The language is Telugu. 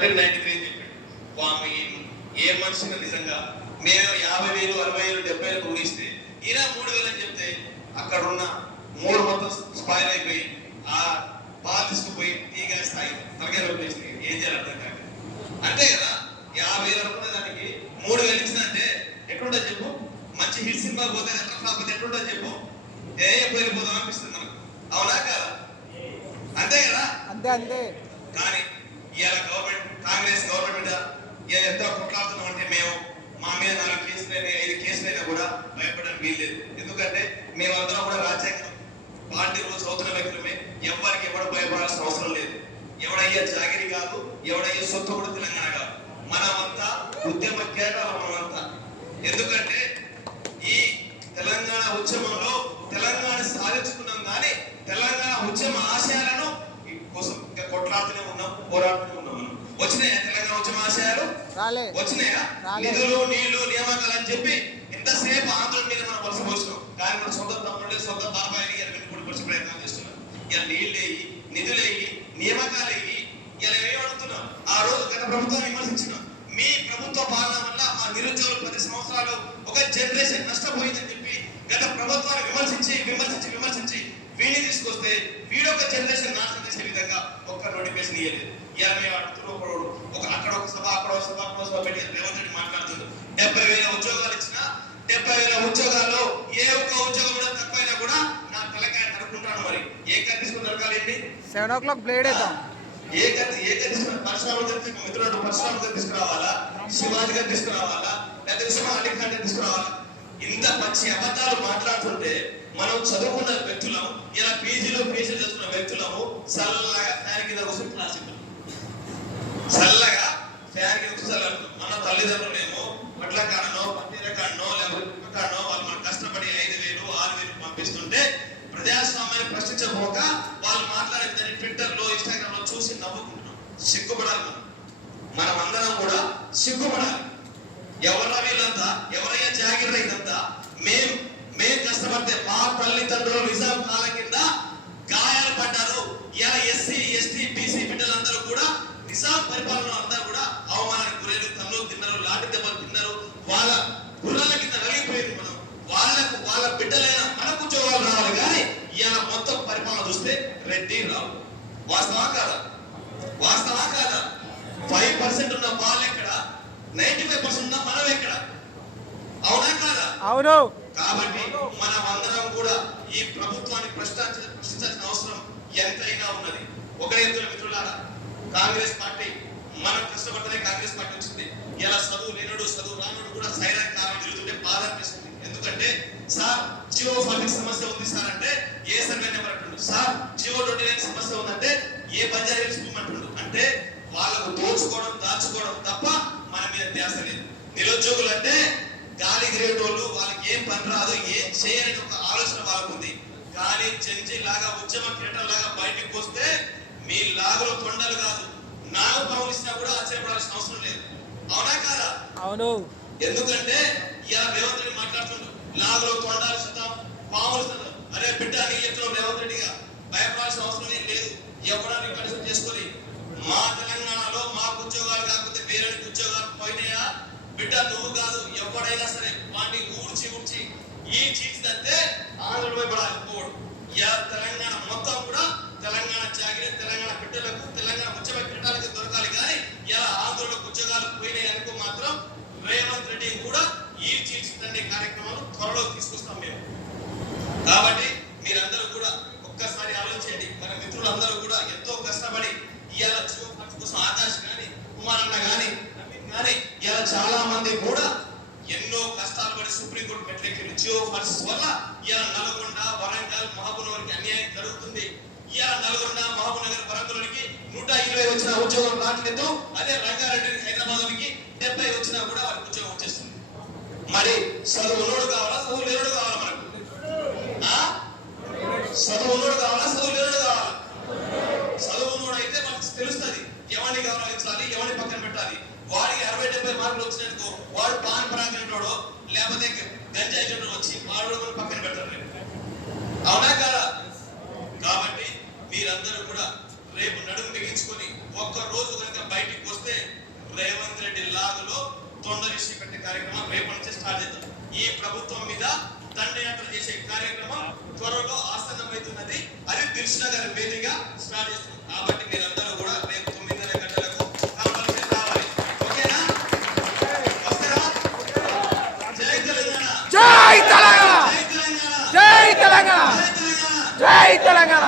93 చెప్పాడు. స్వామి ఏ మనిషిని నిజంగా మేము 50,000 60,000 70,000 ఊహిస్తే ఈయన 3,000 అని చెప్తే అక్కడ ఉన్న 3 మొత్తం స్పాయిల్ అయిపోయి ఆ బాగా తీసుకుపోయి టీ గ్యాస్ స్థాయి తరగతి వేస్తే ఏం చేయాలి అర్థం కాదు. అంతే కదా, 50,000 అనుకున్న దానికి 3,000 ఇచ్చిందంటే ఎట్లుంటుంది చెప్పు? మంచి హిట్ సినిమా పోతే ఎట్లా ఫ్లాప్ పోతే ఎట్లుంటుంది చెప్పు? ఎప్పుడు వెళ్ళిపోతాం అనిపిస్తుంది మనకు, అవునా కదా? అంతే కదా, అంతే అంతే. కానీ ఇవాళ గవర్నమెంట్ కాంగ్రెస్ గవర్నమెంట్ మీద ఎంత కొట్లాడుతున్నాం అంటే మేము మా మీద 4 కేసులైనా 5 కేసులైనా కూడా భయపడడానికి వీల్లేదు. ఎందుకంటే మేమందరం కూడా రాజ్యాంగం పార్టీ రోజు అవుతున్న వ్యక్తులమే. ఎవరికి ఎవరు భయపడాల్సిన అవసరం లేదు. ఎవడయ్యా జాగిరి కాదు, ఎవడయ్యా సొత్తు కూడా తెలంగాణ కాదు. మనమంతా ఉద్యమ కేటాలు మనమంతా. ఎందుకంటే ఈ తెలంగాణ ఉద్యమంలో తెలంగాణ సాధించుకున్నాం, కానీ తెలంగాణ ఉద్యమ ఆశయాలను కోసం ఇంకా కొట్లాడుతూనే ఉన్నాం, పోరాడుతూనే ఉన్నాం. మనం వచ్చినాయా తెలంగాణ ఉద్యమ ఆశయాలు? వచ్చినాయా? నిధులు నీళ్లు నియామకాలు అని చెప్పి ఇంతసేపు ఆందోళన మీద మనం వలస పోసినాం. కానీ మన సొంత తమ్ముళ్ళే సొంత బాబాయిని వెనుకబడి ప్రయత్నం చేస్తున్నాం. ఇలా నీళ్ళేయి, నిధులేయి, నియామకాలేయి. ఇలా ఏమి అడుగుతున్నాం? ఆ రోజు గత ప్రభుత్వాన్ని విమర్శించినాం. మీ ప్రభుత్వ పాలన వల్ల మా నిరుద్యోగులు 10 సంవత్సరాలు ఒక జనరేషన్ నష్టపోయిందని చెప్పి గత ప్రభుత్వాన్ని విమర్శించి వీడిని తీసుకొస్తే వీడొక జనరేషన్ నాశనం చేసే విధంగా ఒక్క నోటిఫికేషన్ ఇవ్వలేదు. ఇలా మేము అడుగుతున్నాం. అక్కడ ఒక సభ, అక్కడ ఒక సభ పెట్టి రేవంత్ రెడ్డి మాట్లాడుతుంది. 70,000 ఉద్యోగాలు ఇచ్చిన 70,000 ఉద్యోగాల్లో ఏ ఒక్క ఉద్యోగం కూడా తక్కువైనా కూడా నా తలకాయ నరుకుంటాను. మరి ఏ కత్తి తీసుకుని నరకాలి? 7 o'clock బ్లేడ్ అవుతాం. ఏ కత్తి పరశురాము గారు మిత్రుడు పరశురాము గారు తీసుకురావాలా, శివాజీ గారు తీసుకురావాలా, లేదా అలీ ఖాన్ గారు తీసుకురావాలా? ఇంత మంచి అబద్ధాలు మాట్లాడుతుంటే మనం చదువుకున్న వ్యక్తులం, ఇలా పీజీలో పీజీ చదువుకున్న వ్యక్తులము చల్లగా ఫ్యాన్ కింద కూర్చొని క్లాస్ చల్లగా ఫ్యాన్ కింద కూర్చోాలి. మన తల్లిదండ్రులేమో పట్ల కాడనో పన్నీర కాడనో లేకపోతే కాడనో వాళ్ళు మనం కష్టపడి 5,000 6,000 పంపిస్తుంటే ప్రజాస్వామ్యాన్ని ప్రశ్నించబోక వాళ్ళు మాట్లాడేదని ట్విట్టర్ లో ఇన్స్టాగ్రామ్ లో చూసి నవ్వుకుంటున్నాం. సిగ్గుపడాలి. మనం అందరం కూడా సిగ్గుపడాలి. ఎవరా వీళ్ళంతా? ఎవరయ్యా జాగిర్ ఇదంతా? మేం కష్టపడితే మా తల్లిదండ్రులు నిజాం కాలం కింద గాయాలు పడ్డారు. ఇలా ఎస్సీ ఎస్టీ బీసీ బిడ్డలందరూ కూడా నిజాం పరిపాలన అందరూ కూడా అవమానానికి గురైన, తన్నులు తిన్నారు, లాఠీ దెబ్బలు తిన్నారు, వాళ్ళ గుర్రాల కింద నలిగిపోయింది. మనం వాళ్ళ బిడ్డలైన మనకు ఉద్యోగాలు రావాలి, కానీ ఇలా మొత్తం పరిపాలన చూస్తే రెడ్డి రావు. వాస్తవా కాదా? 5% ఉన్న వాళ్ళు ఎక్కడ? 95% ఉన్న మనం ఎక్కడ? అవునా కాదా? అవును. కాబట్టి మనం అందరం కూడా ఈ ప్రభుత్వాన్ని ప్రశ్నించాల్సిన అవసరం ఎంతైనా ఉన్నది. ఒకటే ఎత్తున మిత్రులారా, కాంగ్రెస్ పార్టీ మనం కష్టపడితేనే కాంగ్రెస్ పార్టీ వచ్చింది. ఇలా చదువు లేనుడు చదువు రానుడు కూడా సైలెంట్ కాలం తిరుగుతుంటే బాధ అనిపిస్తుంది. ఎందుకంటే సార్ జియో ఫార్మింగ్ సమస్య ఉంది సార్ అంటే ఏ సర్వే నెంబర్ అంటుండు, సార్ జియో 29 సమస్య ఉందంటే ఏ బంజారా హిల్స్ అంటుండు. అంటే వాళ్ళకు దోచుకోవడం దాచుకోవడం తప్ప మన మీద ధ్యాస లేదు. నిరుద్యోగులు అంటే గాలి గిరేటోళ్ళు, వాళ్ళకి ఏం పని రాదు, ఏం చేయని ఒక ఆలోచన వాళ్ళకు ఉంది. కానీ చెంచి లాగా ఉద్యమ కిరీటం లాగా బయటకు వస్తే మీ లాగులో కొండలు కాదు, నాగు పావులిసినా కూడా ఆశ్చర్యపడాల్సిన అవసరం లేదు. అవునా కాదా? అవును. ఎందుకంటే ఇలా రేవంత్ రెడ్డి మాట్లాడుతుండ్రు, లాగులో కొండలు ఇస్తాం, పావులు ఇస్తాం. అరే బిడ్డ, నీ ఎత్తులో రేవంత్ రెడ్డిగా భయపడాల్సిన అవసరం ఏం లేదు. ఎవరైనా పరిస్థితి చేసుకొని మా తెలంగాణలో మాకు ఉద్యోగాలు కాకపోతే వేరే ఉద్యోగాలు పోయినాయా బిడ్డ? నువ్వు కాదు, ఎవడైనా సరే వాటిని ఊడ్చి ఈ చీల్చిదంటే ఆంధ్రపై పడాలి పోడు. తెలంగాణ మొత్తం కూడా తెలంగాణ జాగిరి, తెలంగాణ బిడ్డలకు, తెలంగాణ ఉద్యమ పీఠాలకు దొరకాలి. కానీ ఇలా ఆంధ్రలకు ఉద్యోగాలు పోయినాయి అనుకో మాత్రం రేవంత్ రెడ్డి కూడా ఈ చీల్చిదండే కార్యక్రమాలు త్వరలో తీసుకొస్తాం మేము. కాబట్టి మీరందరూ కూడా ఒక్కసారి ఆలోచించండి. మన మిత్రులందరూ కూడా ఎంతో కష్టపడి ఇవాళ జియో ఫండ్స్ కోసం ఆకాష్ కానీ, కుమారన్న కానీ, నవీన్ కానీ ఇలా చాలా మంది కూడా ఎన్నో కష్టాలు పడి సుప్రీంకోర్టు మెట్లెక్కింది. జియో ఫండ్స్ వల్ల ఇలా నల్గొండ, వరంగల్, మహబూబ్నగర్కి అన్యాయం జరుగుతుంది. ఇలా నల్గొండ, మహబూబ్నగర్, వరంగల్కి 120 వచ్చిన ఉద్యోగం రావట్లేదు. అదే రంగారెడ్డి, హైదరాబాద్కి 70 వచ్చినా కూడా వారికి ఉద్యోగం వచ్చేస్తుంది. మరి చదువు ఉన్నోడు కావాలా, చదువు లేనుడు కావాలా? మనకు చదువు ఉన్నోడు కావాలా, చదువు లేనుడు కావాలా? చదువు ఉన్నోడు అయితే మనకు తెలుస్తుంది ఎవరిని గౌరవించాలి, ఎవరిని పక్కన పెట్టాలి. వాడికి 60-70 మార్కులు వచ్చినందుకు వాడు పాన్ పరాగంటోడో లేకపోతే గంజాయి వచ్చి వాడు పక్కన పెడతాడు. అవునా కాదా? కాబట్టి మీరందరూ కూడా రేపు నడుము బిగించుకొని ఒక్క రోజు కనుక బయటికి వస్తే ఈ ప్రభుత్వం మీద దండయాత్ర చేసే కార్యక్రమం త్వరలో ఆసన్నమవుతున్నది. అది దిల్సుఖ్నగర్ గారి వేదికగా స్టార్ట్ చేస్తుంది. కాబట్టి మీరందరూ కూడా రేపు 9:30 గంటలకు కంపల్సరీ రావాలి. ఓకేనా? వస్తారా? జై తెలంగాణ, జై తెలంగాణ, జై తెలంగాణ, జై తెలంగాణ, జై తెలంగాణ. జై తెలంగాణ.